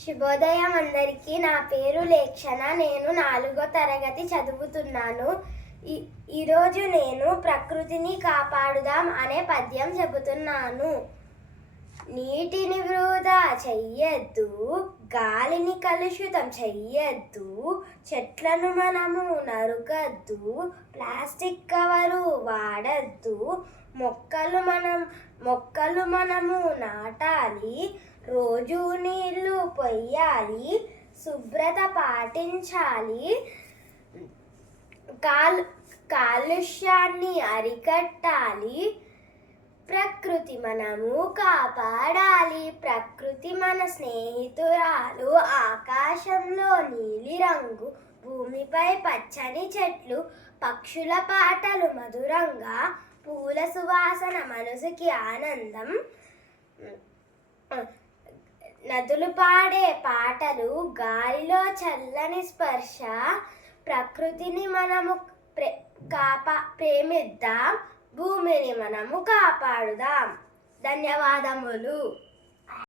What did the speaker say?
శుభోదయం అందరికీ. నా పేరు లేక్షణ. నేను 4వ తరగతి చదువుతున్నాను. ఈరోజు నేను ప్రకృతిని కాపాడుదాం అనే పద్యం చెబుతున్నాను. నీటిని వృధా చెయ్యొద్దు, గాలిని కలుషితం చెయ్యొద్దు, చెట్లను మనము నరుకద్దు, ప్లాస్టిక్ కవరు వాడద్దు, మొక్కలు మనము నాటాలి, రోజు నీళ్లు పొయ్యాలి, శుభ్రత పాటించాలి, కాలుష్యాన్ని అరికట్టాలి, ప్రకృతి మనము కాపాడాలి. ప్రకృతి మన స్నేహితురాలు. ఆకాశంలో నీలిరంగు, భూమిపై పచ్చని చెట్లు, పక్షుల పాటలు మధురంగా, పూల సువాసన మనసుకి ఆనందం, నదులు పాడే పాటలు, గాలిలో చల్లని స్పర్శ. ప్రకృతిని మనము ప్రేమిద్దాం, భూమిని మనము కాపాడుదాం. ధన్యవాదములు.